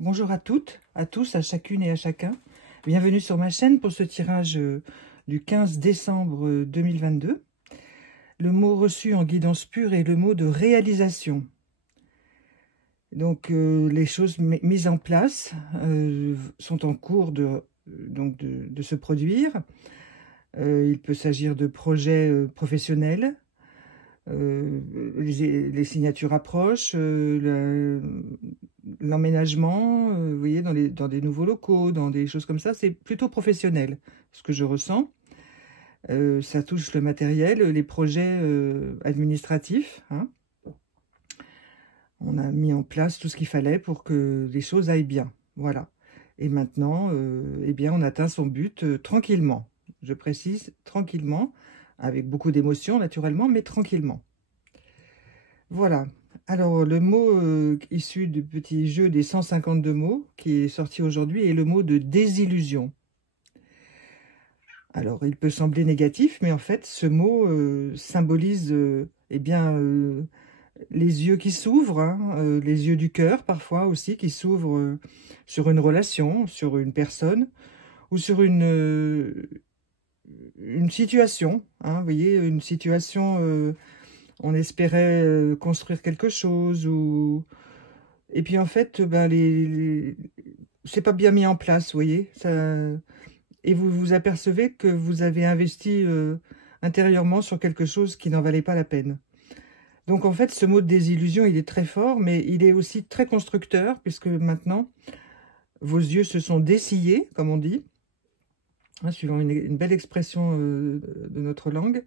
Bonjour à toutes, à tous, à chacune et à chacun. Bienvenue sur ma chaîne pour ce tirage du 15 décembre 2022. Le mot reçu en guidance pure est le mot de réalisation. Donc les choses mises en place sont en cours de se produire. Il peut s'agir de projets professionnels. Les signatures approchent, l'emménagement, vous voyez, dans des nouveaux locaux, dans des choses comme ça, c'est plutôt professionnel, ce que je ressens. Ça touche le matériel, les projets administratifs, hein. On a mis en place tout ce qu'il fallait pour que les choses aillent bien, voilà. Et maintenant, eh bien, on atteint son but tranquillement. Je précise, tranquillement, avec beaucoup d'émotion naturellement, mais tranquillement. Voilà. Alors, le mot issu du petit jeu des 152 mots qui est sorti aujourd'hui est le mot de désillusion. Alors, il peut sembler négatif, mais en fait, ce mot symbolise eh bien, les yeux qui s'ouvrent, hein, les yeux du cœur parfois aussi, qui s'ouvrent sur une relation, sur une personne, ou sur une situation. Hein, vous voyez, une situation, on espérait construire quelque chose, et puis en fait, ben, c'est pas bien mis en place, vous voyez. Et vous vous apercevez que vous avez investi intérieurement sur quelque chose qui n'en valait pas la peine. Donc en fait, ce mot de désillusion, il est très fort, mais il est aussi très constructeur, puisque maintenant, vos yeux se sont dessillés, comme on dit, hein, suivant une belle expression de notre langue.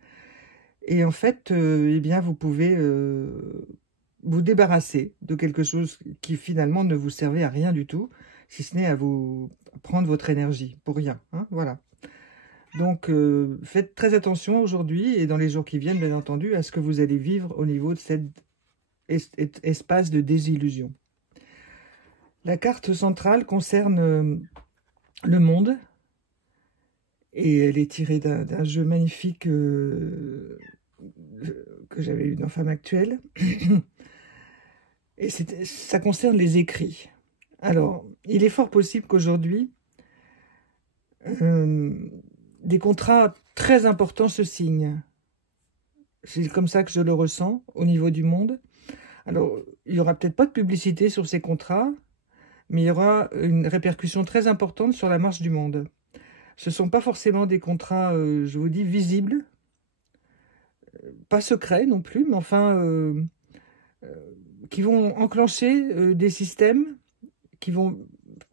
Et en fait, eh bien, vous pouvez vous débarrasser de quelque chose qui finalement ne vous servait à rien du tout, si ce n'est à vous prendre votre énergie, pour rien, hein, voilà. Donc, faites très attention aujourd'hui et dans les jours qui viennent, bien entendu, à ce que vous allez vivre au niveau de cet espace de désillusion. La carte centrale concerne le monde et elle est tirée d'un jeu magnifique que j'avais eu dans Femme Actuelle. Et ça concerne les écrits. Alors, il est fort possible qu'aujourd'hui, des contrats très importants se signent. C'est comme ça que je le ressens au niveau du monde. Alors, il n'y aura peut-être pas de publicité sur ces contrats, mais il y aura une répercussion très importante sur la marche du monde. Ce ne sont pas forcément des contrats, je vous dis, visibles, pas secrets non plus, mais enfin, qui vont enclencher des systèmes qui vont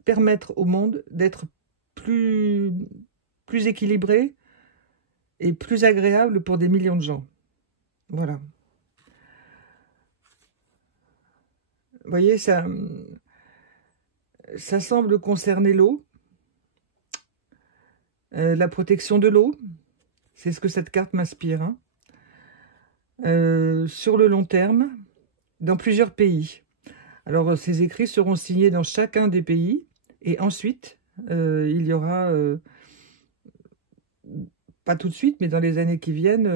permettre au monde d'être plus équilibré et plus agréable pour des millions de gens. Voilà. Vous voyez, ça semble concerner l'eau, la protection de l'eau. C'est ce que cette carte m'inspire, hein. Sur le long terme, dans plusieurs pays. Alors, ces écrits seront signés dans chacun des pays. Et ensuite, il y aura, pas tout de suite, mais dans les années qui viennent,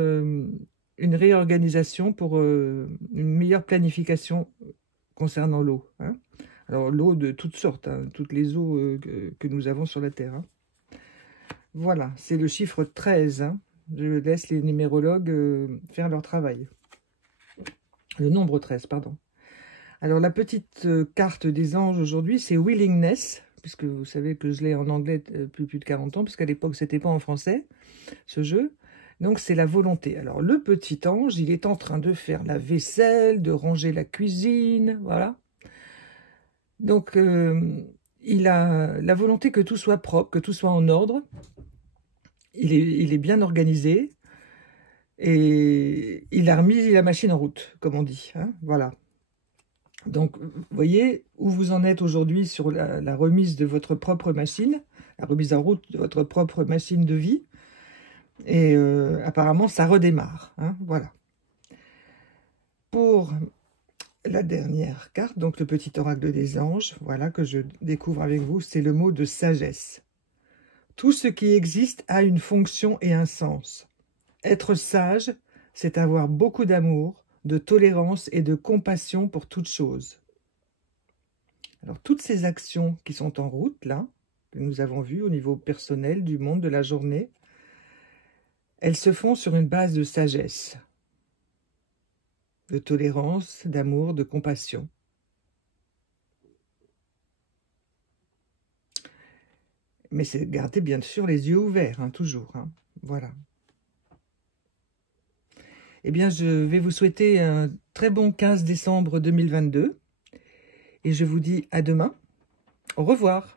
une réorganisation pour une meilleure planification concernant l'eau, hein. Alors, l'eau de toutes sortes, hein, toutes les eaux que nous avons sur la Terre, hein. Voilà, c'est le chiffre 13, hein. Je laisse les numérologues faire leur travail. Le nombre 13, pardon. Alors, la petite carte des anges aujourd'hui, c'est Willingness, puisque vous savez que je l'ai en anglais depuis plus de 40 ans, puisqu'à l'époque, c'était pas en français, ce jeu. Donc, c'est la volonté. Alors, le petit ange, il est en train de faire la vaisselle, de ranger la cuisine, voilà. Donc, il a la volonté que tout soit propre, que tout soit en ordre. Il est bien organisé. Et il a remis la machine en route, comme on dit, hein, voilà. Donc, vous voyez où vous en êtes aujourd'hui sur la remise de votre propre machine, la remise en route de votre propre machine de vie. Et apparemment, ça redémarre, hein, voilà. Pour la dernière carte, donc le petit oracle des anges, voilà, que je découvre avec vous, c'est le mot de sagesse. Tout ce qui existe a une fonction et un sens. Être sage, c'est avoir beaucoup d'amour, de tolérance et de compassion pour toute chose. Alors, toutes ces actions qui sont en route, là, que nous avons vues au niveau personnel, du monde, de la journée, elles se font sur une base de sagesse, de tolérance, d'amour, de compassion. Mais c'est garder bien sûr les yeux ouverts, hein, toujours. Hein. Voilà. Eh bien, je vais vous souhaiter un très bon 15 décembre 2022. Et je vous dis à demain. Au revoir.